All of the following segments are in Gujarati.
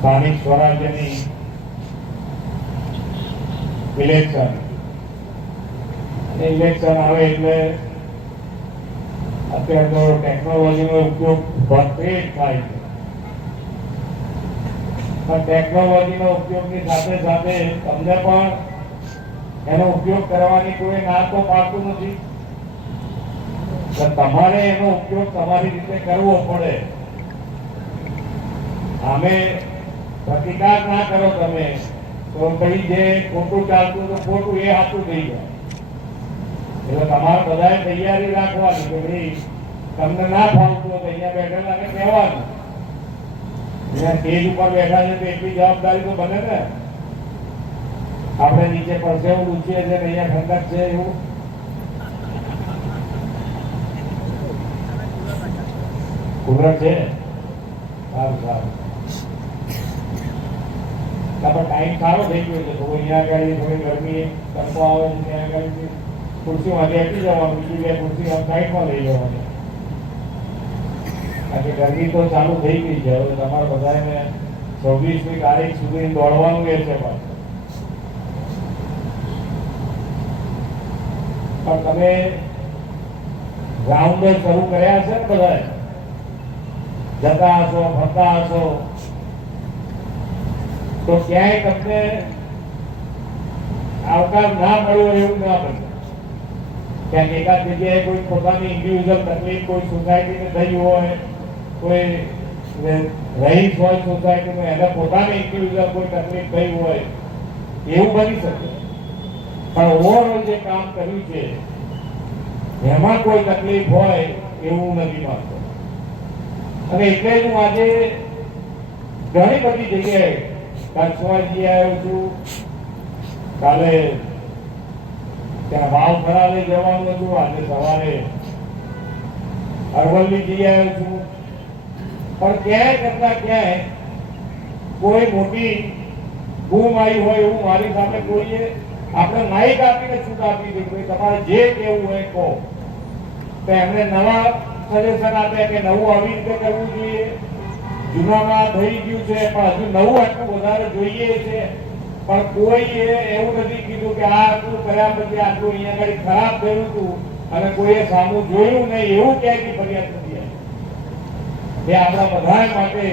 સ્થાનિક સ્વરાજ્યની ઇલેક્શન આવે એટલે અત્યારનો ટેકનોલોજીનો ઉપયોગ ભરપેટ થાય છે, પણ ટેકનોલોજીનો ઉપયોગની સાથે સાથે તમને પણ એનો ઉપયોગ કરવાની કોઈ ના તો પાડતું નથી. તમારે એનો ઉપયોગ તમારી રીતે કરવો પડે. આમે પ્રતિકાર ના કરો તમે તો ભાઈ જે ખોટું ચાલતું તો ખોટું એ સાચું થઈ જાય. એટલે તમારે બધાએ તૈયારી રાખવાની કે ભાઈ તમને ના ફાવતું હોય અહીંયા બેઠેલાને કહેવાનું. અહીંયા સ્ટેજ ઉપર બેઠા છે તો એટલી જવાબદારી તો બને ને. આપણે નીચે પરસેવું લૂછીએ છીએ અહીંયા ઠંડક છે એવું કુદરત છે. સારું સારું ટાઈમ સારો થઈ ગયો છે. અહીંયા આગળ થોડી ગરમી તડકો આવે છે ત્યાં આગળ ખુરશીમાંથી હટી જવાનું, બીજી બે ખુરશી સાઈડમાં લઈ જવાની. કારણ કે ગરમી તો ચાલુ થઈ ગઈ છે. હવે તમારે બધાને 26મી તારીખ સુધી દોડવાનું રહેશે. પણ તમે રાઉન્ડ શરૂ કર્યા છે ને બધા જતા હશો ફરતા હશો તો ક્યાંય તમને આવકાર ના મળ્યો એવું ના બને. ક્યાંક એકાદ જગ્યાએ કોઈ પોતાની ઇન્ડિવિજ્યુઅલ તકલીફ કોઈ સોસાયટીને થઈ હોય, કોઈ રહીશ હોય સોસાયટીમાં એને પોતાની ઇન્ડિવિજ્યુઅલ કોઈ તકલીફ થઈ હોય એવું બની શકે. પણ ઓવરઓલ જે કામ કર્યું છે એમાં કોઈ તકલીફ હોય એવું નથી માનતો. અને એટલે જ હું આજે ઘણી બધી જગ્યાએ કંસવાજી આવ્યો છું. કાલે ત્યાં વાવ ખરાવે જવાનું હતું. આજે સવારે અરવલ્લી જઈ આવ્યો છું. પણ ક્યાંય કરતા ક્યાંય કોઈ મોટી બૂમ આવી હોય એવું મારી સામે કોઈએ આપણે માઇક આપીને છૂટ આપી દીધી. તમારે જે કહેવું હોય કહો. તો એમને નવા સજેશન આપ્યા કે નવું આવી રીતે કરવું જોઈએ. જૂનામાં થઈ ગયું છે પણ હજુ નવું આટલું વધારે જોઈએ છે. પણ કોઈએ એવું નથી કીધું કે આ આટલું કર્યા પછી આટલું અહીંયા આગળ ખરાબ થયું હતું અને કોઈએ સામું જોયું નહીં એવું ક્યાંયથી ફરિયાદ નથી આવી. એ આપણા બધા માટે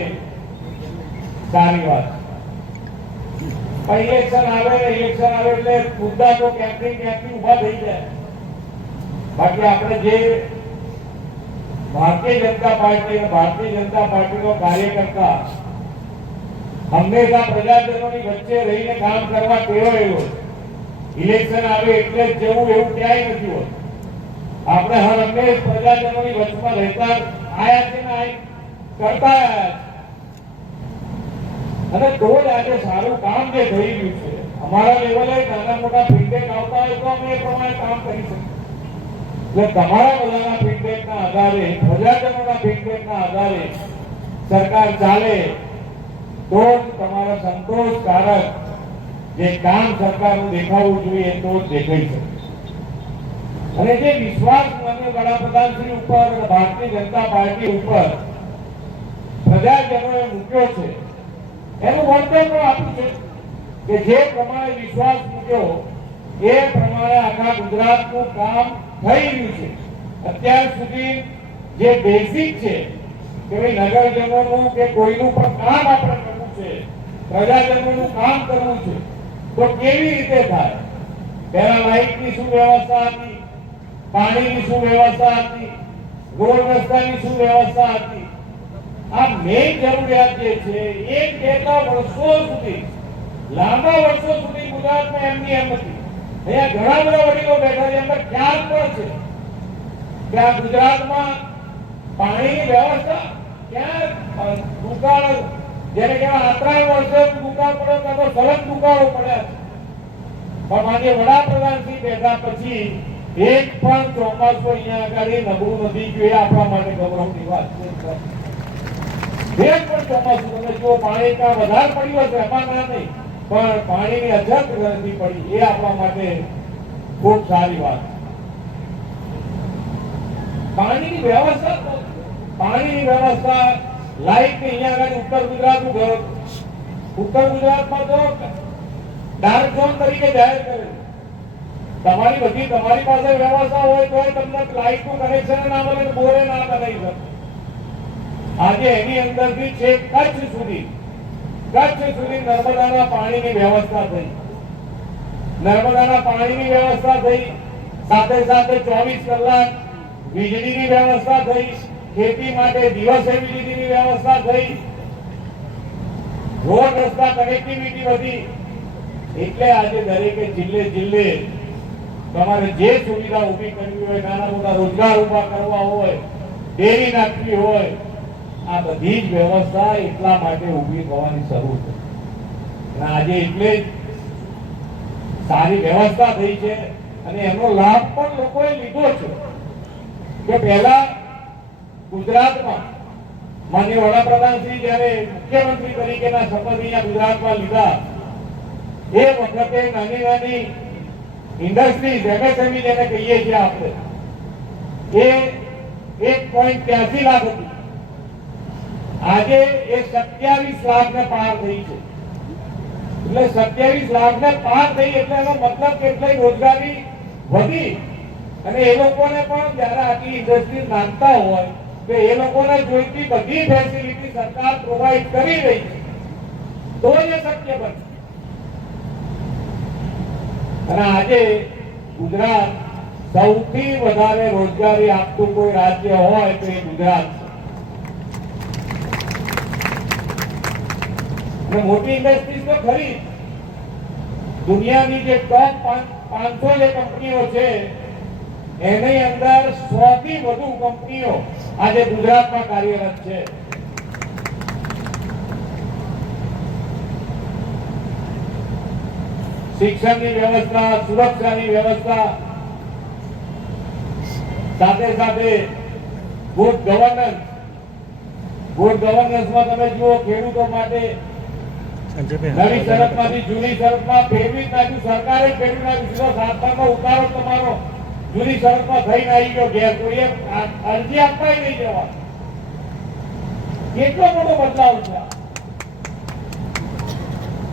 સારી વાત. પણ ઇલેક્શન આવે એટલે મુદ્દા તો ક્યાંથી ઉભા થઈ જાય. બાકી આપણે જે ભારતીય જનતા પાર્ટીનો કાર્યકર્તા હંમેશા પ્રજાજનોની વચ્ચે રહીને કામ કરવા ટેવાયેલો છે. ઇલેક્શન આવે એટલે જ જવું એવું ક્યાંય નથી હોતું. આપણે હર હંમેશ પ્રજાજનોની વચમાં રહેતા આયા છે ને કરતા આયા છે. અને તો જ આજે સારું કામ જે થઈ રહ્યું છે. અમારા લેવલે નાના મોટા ફીડબેક આવતા હોય તો અમે એ પ્રમાણે કામ કરી શકીએ. એટલે તમારા બધાના ફીડબેકના આધારે, પ્રજાજનોના ફીડબેકના આધારે સરકાર ચાલે તો જ તમારા સંતોષકારક જે કામ સરકારનું દેખાવું જોઈએ તો જ દેખાઈ શકે. અને જે વિશ્વાસ માન્ય વડાપ્રધાન શ્રી ઉપર અને ભારતીય જનતા પાર્ટી ઉપર પ્રજાજનોએ મૂક્યો છે એનું વળતર પણ આપ્યું છે કે જે પ્રમાણે વિશ્વાસ મૂક્યો એ પ્રમાણે આખા ગુજરાતનું કામ થઈ રહ્યું છે. અત્યાર સુધી જે બેઝિક છે કે ભાઈ નગરજનોનું કે કોઈનું પણ કામ આપણે કરવું છે, પ્રજાજનોનું કામ કરવું છે તો કેવી રીતે થાય? પહેલા લાઇટની શું વ્યવસ્થા હતી, પાણીની શું વ્યવસ્થા હતી, રોડ રસ્તાની શું વ્યવસ્થા હતી? આ મેઇન જરૂરિયાત જે છે એક કેટલા વર્ષો સુધી, લાંબા વર્ષો સુધી ગુજરાતમાં એમની એમ હતી. અહીંયા ઘણા બધા વડીલો બેઠા છે, એમને ખ્યાલ પણ છે કે આ ગુજરાતમાં પાણીની વ્યવસ્થા ક્યાં દુકાળ જેને કહેવાય 3 વર્ષે દુકાળ પડે તો સલગ દુકાળો પડ્યા છે. પણ માન્ય વડાપ્રધાન શ્રી બેઠા પછી એક પણ ચોમાસું અહીંયા આગળ નબળું નથી ગયું. એ આપણા માટે ગૌરવની વાત છે. એક પણ ચોમાસું તમે જો પાણી ત્યાં વધારે પડ્યું હશે એમાં ના નહીં, પણ પાણીની અછત નથી પડી. એ આપણા માટે ખૂબ સારી વાત. પાણીની વ્યવસ્થા લાઈટ અહીંયા આગળ ઉત્તર ગુજરાતનું ઉત્તર ગુજરાતમાં તો ડાર્ક ઝોન તરીકે જાહેર કરેલું. તમારી પાસે વ્યવસ્થા હોય તો તમને લાઇટનું કનેક્શન ના મળે, બોરે ના બનાવી શકે. આજે એની અંદરથી છેક કચ્છ સુધી નર્મદાના પાણીની વ્યવસ્થા થઈ. નર્મદાના પાણીની વ્યવસ્થા થઈ, સાથે સાથે 24 કલાક વીજળીની વ્યવસ્થા થઈ, ખેતી માટે દિવસે વીજળીની વ્યવસ્થા થઈ, રોડ રસ્તા કનેક્ટિવિટી વધી. એટલે આજે દરેકે જિલ્લે તમારે જે સુવિધા ઊભી કરવી હોય, નાના મોટા રોજગાર ઊભા કરવા હોય, ડેરી નાખવી હોય, આ બધી જ વ્યવસ્થા એટલા માટે ઊભી થવાની શરૂ છે. અને આજે એટલે જ સારી વ્યવસ્થા થઈ છે અને એનો લાભ પણ લોકોએ લીધો છે. કે પહેલા ગુજરાતમાં માનનીય વડાપ્રધાન શ્રી જયારે મુખ્યમંત્રી તરીકેના શપથ અહીંયા ગુજરાતમાં લીધા, એ વખતે નાની ઇન્ડસ્ટ્રીઝ, એમએસએમઈ જેને કહીએ છીએ આપણે, એ 1.83 લાખ હતી. આજે એ 27 લાખને પાર થઈ છે. એટલે 27 લાખને પાર થઈ એટલે એનો મતલબ કેટલી રોજગારી વધી. અને એ લોકોને પણ જયારે આટલી ઇન્ડસ્ટ્રી નાખતા હોય તો એ લોકોને જોઈતી બધી ફેસિલિટી સરકાર પ્રોવાઈડ કરી રહી છે, તો જ શક્ય બને. અને આજે ગુજરાત સૌથી વધારે રોજગારી આપતું કોઈ રાજ્ય હોય તો એ ગુજરાત છે. મોટી ઇન્ડસ્ટ્રીઝ તો ખરી, દુનિયાની જે ટોપ 500 જે કંપનીઓ છે એની અંદર 100 થી વધુ કંપનીઓ આજે ગુજરાતમાં કાર્યરત છે. શિક્ષણની વ્યવસ્થા, સુરક્ષાની વ્યવસ્થા, સાથે સાથે ગુડ ગવર્નન્સમાં તમે જુઓ, ખેડૂતો માટે નવી શરતમાંથી જૂની શરતમાં ફેરવી નાખ્યું, સરકારે ફેરવી નાખ્યું. 7 ઉતારો તમારો જૂની શરતમાં થઈને આવી ગયો ઘેર, કોઈએ અરજી આપવા નહીં જવા. કેટલો મોટો બદલાવ છે.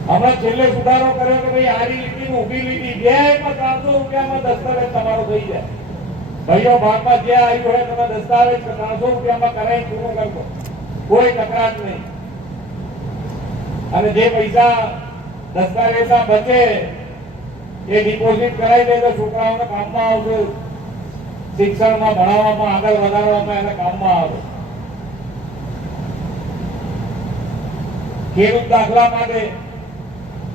હમણાં છેલ્લે સુધારો કર્યો કે ભાઈ આડી લીટી ઊભી લીટી 2 રૂપિયામાં દસ્તાવેજ તમારો થઈ જાય. ભાઈઓ ભાગમાં જે આવ્યું હોય તમે દસ્તાવેજ 300 રૂપિયામાં કરાવી પૂરું કરજો, કોઈ તકરાર નહીં. અને જે પૈસા દસ્તાવેજના બચે એ ડિપોઝિટ કરાવી દે તો છોકરાઓને કામમાં આવશે, શિક્ષણમાં ભણાવવામાં આગળ વધારવામાં એને કામમાં આવે. ખેડૂત દાખલા માટે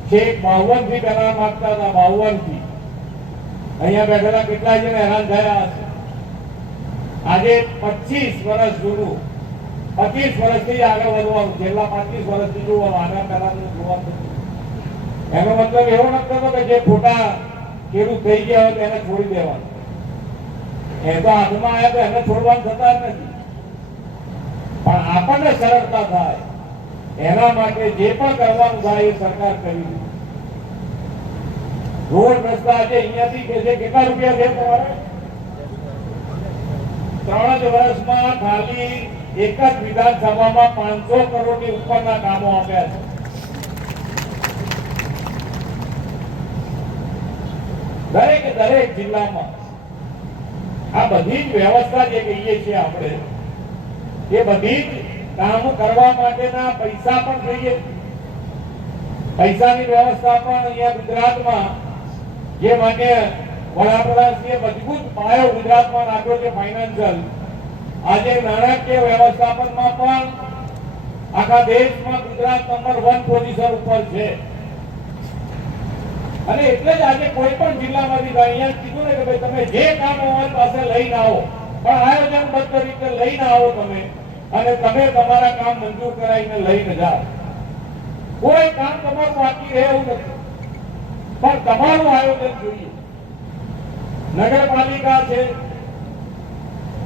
છેક 52 થી પહેલા માંગતા હતા, 52 થી. અહીંયા બેઠેલા કેટલાય જણ હેરાન થયા હશે. આજે 25 વર્ષ જૂનું, 25 વર્ષથી આગળ વધવાનું, છેલ્લા 25 વર્ષથી જોવાનું, આના પહેલાનું જોવાનું. એનો મતલબ એવો નથી કે જે ખોટા ખેડૂત થઈ ગયા હોય તેને છોડી દેવાનું. એ તો હાથમાં આવ્યા તો એને છોડવાનું થતા જ નથી. પણ આપણને સરળતા થાય એના માટે જે પણ કરવાનું થાય એ સરકાર કરી. રોડ રસ્તા આજે અહીંયાથી કે છે કેટલા રૂપિયા છે તમારે? 3 જ વર્ષમાં ખાલી એક જ વિધાનસભામાં 500 કરોડની ઉપરના કામો આપ્યા છે. દરેક જિલ્લામાં આ બધી જ વ્યવસ્થા જે કહીએ છીએ આપણે, એ બધી જ કામ કરવા માટેના પૈસા પણ જોઈએ. પૈસાની વ્યવસ્થા પણ અહીંયા ગુજરાતમાં જે માન્ય વડાપ્રધાનશ્રીએ મજબૂત પાયો ગુજરાતમાં નાખ્યો છે ફાઇનાન્શિયલ. આજે નાણાકીય વ્યવસ્થાપનમાં પણ આખા દેશમાં ગુજરાત નંબર 1 પોઝિશન ઉપર છે. અને એટલે જ આજે કોઈ પણ જિલ્લામાંથી અહીંયા કીધું ને કે ભાઈ તમે જે કામ અમારી પાસે લઈને આવો, પણ આયોજનબદ્ધ રીતે લઈને આવો તમે, અને તમે તમારા કામ મંજૂર કરાવીને લઈને જાઓ. કોઈ કામ તમારું બાકી રહે એવું નથી, પણ તમારું આયોજન જોઈએ. નગરપાલિકા છે,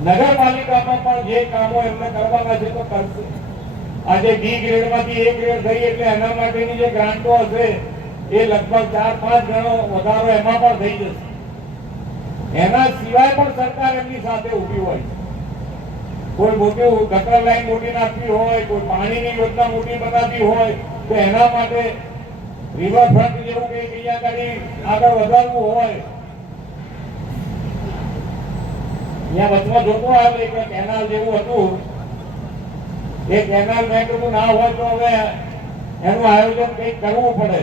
નગરપાલિકામાં પણ જે કામો એમને કરવાના છે તો કરશે. આજે બી ગ્રેડમાંથી A ગ્રેડ થઈ એટલે એના માટેની જે ગ્રાન્ટો હશે એ લગભગ 4-5 ગણો વધારો એમાં પણ થઈ જશે. એના સિવાય પણ સરકાર એમની સાથે ઊભી હોય. કોઈ મોટી ગટર લાઈન મોટી નાખવી હોય, કોઈ પાણીની યોજના મોટી બનાવવી હોય, તો એના માટે રિવરફ્રન્ટ જેવું કે અહીંયા આગળ વધારવું હોય, અહીંયા વચમાં જોતું આવે કે કેનાલ જેવું હતું, એ કેનાલ મેં કીધું ના હોય તો હવે એનું આયોજન કંઈક કરવું પડે,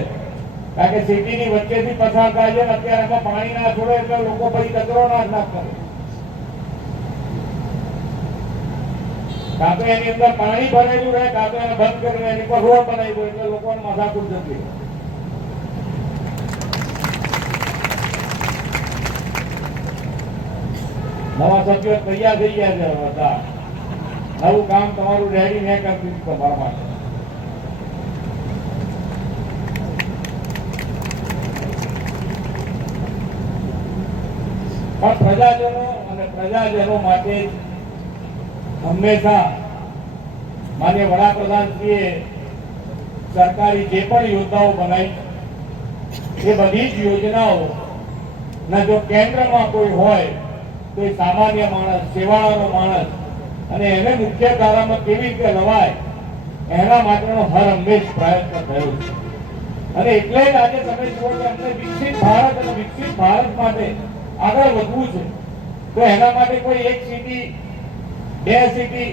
કારણ કે સિટીની વચ્ચેથી પસાર થાય છે. અત્યારે એમાં પાણી ના છોડે એટલે લોકો પછી કચરો ના કરે, કાં તો એની અંદર પાણી ભરેલું રહે, કાં તો એને બંધ કરીને એની પર રોડ બનાવી દો એટલે લોકોને માથાકૂટ જતી. નવા સભ્યો તૈયાર થઈ ગયા છે, બધા નવું કામ તમારું રેડી મેં કરી દીધું તમારા માટે. પણ પ્રજાજનો અને પ્રજાજનો માટે હંમેશા માન્ય વડાપ્રધાનશ્રીએ સરકારી જે પણ યોજનાઓ બનાવી એ બધી જ યોજનાઓ ના જો કેન્દ્રમાં કોઈ હોય તો એ સામાન્ય માણસ, સેવાળાનો માણસ, અને એને મુખ્ય ધારામાં કેવી રીતે લવાય એના માટેનો હર હંમેશ પ્રયત્ન થયો છે. અને એટલે જ આજે તમે જુઓ કે અમને વિકસિત ભારત અને વિકસિત ભારત માટે આગળ વધવું છે, તો એના માટે કોઈ એક સિટી, બે સિટી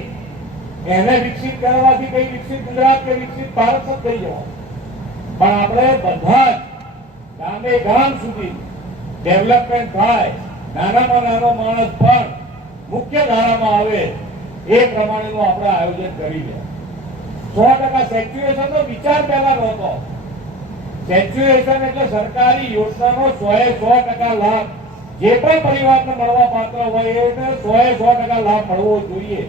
એને વિકસિત કરવાથી કઈ વિકસિત ગુજરાત કે વિકસિત ભારત જ થઈ જવા, પણ આપણે બધા જ ગામે ગામ સુધી ડેવલપમેન્ટ થાય, નાનામાં નાનો માણસ પણ મુખ્ય ધારામાં આવે એ પ્રમાણેનું આપણે આયોજન કરી દે. 100% સેચ્યુરેશન નો વિચાર પહેલા નહોતો. સેચ્યુરેશન એટલે સરકારી યોજનાનો 100% લાભ જે પણ પરિવારને મળવા પાત્ર હોય એને 100% લાભ મળવો જોઈએ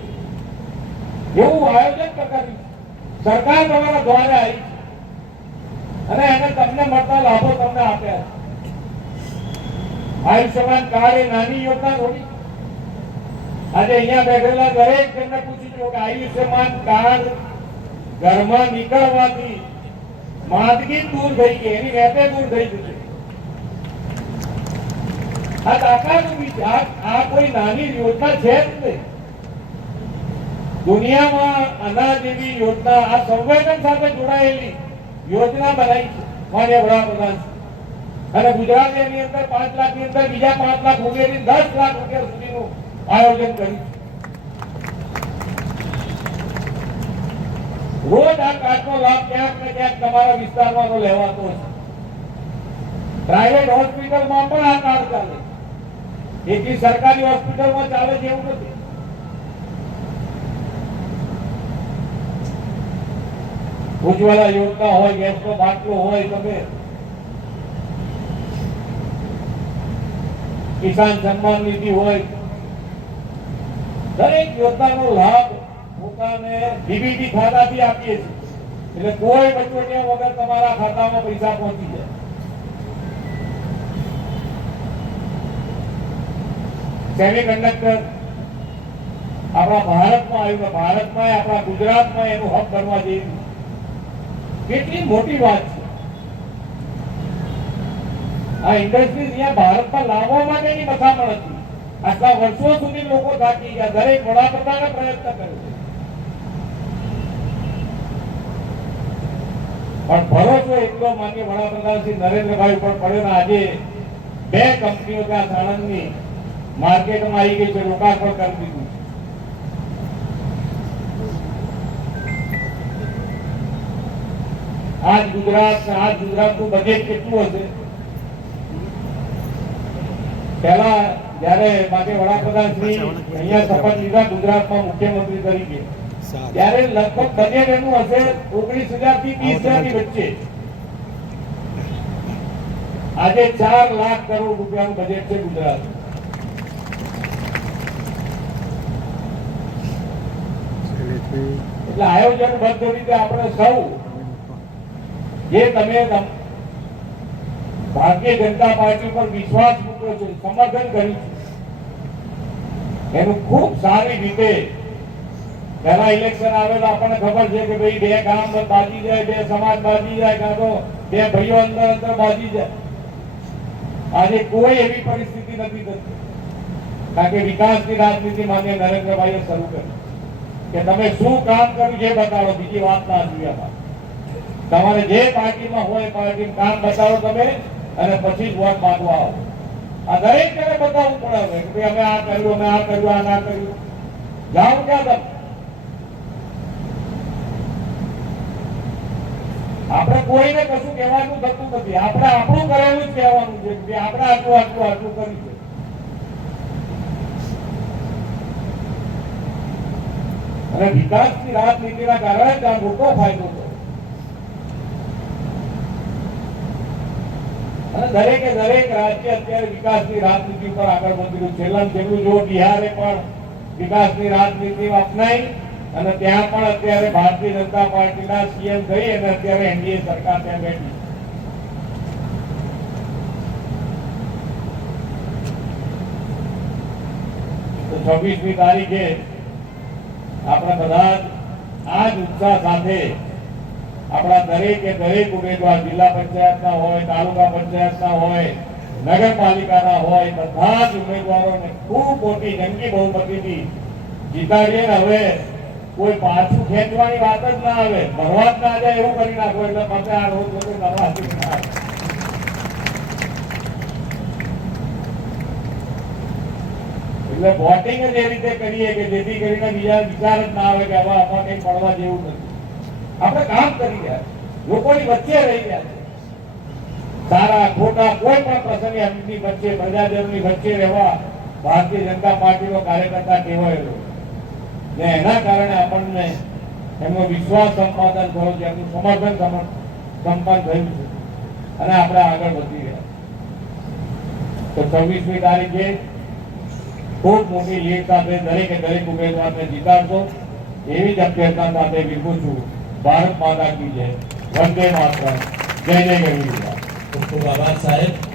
એવું આયોજન કર્યું. સરકાર તમારા દ્વારે આવી અને એને તમને મળતા લાભો તમને આપ્યા. આયુષ્યમાન કાર્ડ એ નાની યોજના થોડી. આજે અહીંયા બેઠેલા દરેક જણને પૂછી જુઓ કે આયુષ્યમાન કાર્ડ ઘરમાં નીકળવાથી માંદગી દૂર થઈ ગઈ, એની વેપે દૂર થઈ જશે. આ તાકાતની આ કોઈ નાની યોજના છે જ નહીં. દુનિયામાં આના જેવી યોજના આ સંવેદન સાથે જોડાયેલી યોજના બનાવી છે માન્ય વડાપ્રધાન. અને ગુજરાત એની અંદર 5 લાખની અંદર બીજા 5 લાખ ઉમેરી 10 લાખ રૂપિયા સુધીનું આયોજન કર્યું. રોજ આ કાર્ડનો લાભ ક્યાંક ને ક્યાંક તમારા વિસ્તારમાં લેવાતો છે. પ્રાઇવેટ હોસ્પિટલમાં પણ આ કાર્ડ ચાલે, એટલી સરકારી હોસ્પિટલમાં ચાલે છે એવું નથી. ઉજ્જવલા યોજના હોય, ગેસનો બાટલો હોય, તમે કિસાન સન્માન નિધિ હોય, દરેક યોજનાનો લાભ પોતાને ડીબીટી ખાતાથી આપીએ છીએ, એટલે કોઈ વચોટિયા વગર તમારા ખાતામાં પૈસા પહોંચી જાય. સેમિકન્ડક્ટર આપણા ભારતમાં આવ્યું, ભારતમાં આપણા ગુજરાતમાં એનું હબ બનવા જઈ રહ્યું. કેટલી મોટી વાત છે. આ ઇન્ડસ્ટ્રી અહીંયા ભારતમાં લાવવા માટેની મથામણ હતી. આટલા વર્ષો સુધી લોકો થાકી ગયા. દરેક વડાપ્રધાને પ્રયત્ન કર્યો, પણ ભરોસો એટલો માન્ય વડાપ્રધાન શ્રી નરેન્દ્રભાઈ ઉપર પડ્યો ને આજે 2 કંપનીઓ ત્યાં સાણંદની માર્કેટમાં આવી ગઈ છે, લોકાર્પણ કરી દીધું. આજ ગુજરાતનું બજેટ કેટલું હશે? પહેલા જયારે માન્ય વડાપ્રધાન શ્રી અહીંયા શપથ લીધા ગુજરાતમાં મુખ્યમંત્રી તરીકે, ત્યારે લગભગ બજેટ એનું હશે 19,000 થી 30,000 ની વચ્ચે. આજે 4 લાખ કરોડ રૂપિયાનું બજેટ છે ગુજરાત. એટલે આયોજનબદ્ધ રીતે આપણે સૌ જે તમે ભારતીય જનતા પાર્ટી પર વિશ્વાસ મૂક્યો છે, સમર્થન કર્યું છે, એનું ખૂબ સારી રીતે પહેલા ઇલેક્શન આવે તો આપણને ખબર છે કે ભાઈ 2 ગામ બાજી જાય, 2 સમાજ બાજી જાય, કાં તો 2 ભાઈઓ અંદર બાજી જાય. આજે કોઈ એવી પરિસ્થિતિ નથી થતી, કારણ કે વિકાસની રાજનીતિ માન્ય નરેન્દ્રભાઈએ શરૂ કરી કે તમે શું કામ કર્યું છે બતાવો, બીજી વાત ના જોઈએ. તમારે જે પાર્ટીમાં હોય એ પાર્ટીનું કામ બતાવો તમે અને પછી જ વોટ માંગવા આવો. આ દરેક જણે બતાવવું પડે કે ભાઈ અમે આ કર્યું, અમે આ કર્યું, આ ના કર્યું. જાઓ ક્યાં તમે? આપણે કોઈને કશું કહેવાનું થતું નથી. આપણે આપણું કરેલું જ કહેવાનું છે કે આપણે આટલું આટલું આટલું કર્યું છે. અને વિકાસની રાજનીતિના કારણે જ આ મોટો ફાયદો થયો. અને દરેકે દરેક રાજ્ય અત્યારે વિકાસની રાજનીતિ ઉપર આગળ વધી રહ્યું. છેલ્લામાં છેલ્લું જો બિહારે પણ વિકાસની રાજનીતિ અપનાવી અને ત્યાં પણ અત્યારે ભારતીય જનતા પાર્ટીના સીએમ થઈ અને અત્યારે એનડીએ સરકાર ત્યાં બેઠી. તો 26મી તારીખે આપણે બધા આ જ ઉત્સાહ સાથે આપણા દરેકે દરેક ઉમેદવાર જિલ્લા પંચાયતના હોય, તાલુકા પંચાયતના હોય, નગરપાલિકાના હોય, બધા જ ઉમેદવારોને ખૂબ મોટી જંગી બહુમતીથી જીતાડીએ. હવે કોઈ પાછું ખેંચવાની વાત જ ના આવે, ભરવા જ ના જાય એવું કરી નાખો એટલે તમે આ રોજ બધું નવા એટલે વોટિંગ જ એ રીતે કરીએ કે જેથી કરીને બીજા વિચાર જ ના આવે કે હવે આમાં કઈ પડવા જેવું નથી. આપણે કામ કરી રહ્યા, લોકોની વચ્ચે રહી ગયા છે. સારા ખોટા કોઈ પણ પ્રસંગે એમની વચ્ચે, પ્રજાજનોની વચ્ચે રહેવા ભારતીય જનતા પાર્ટીનો કાર્યકર્તા ટેવાયેલો ને એના કારણે આપણને એમનો વિશ્વાસ સંપાદન થયો છે, એમનું સમર્થન સંપન્ન થયું છે અને આપણે આગળ વધી રહ્યા. તો 26મી તારીખે ખૂબ મોટી લીડ સાથે દરેકે દરેક ઉમેદવારને જીતાડશો એવી જ અભ્યર્થના સાથે વિરમું છું. ભારત માતા કી જય, વંદે માતરમ, જય જય ગરવી. ખૂબ ખૂબ આભાર સાહેબ.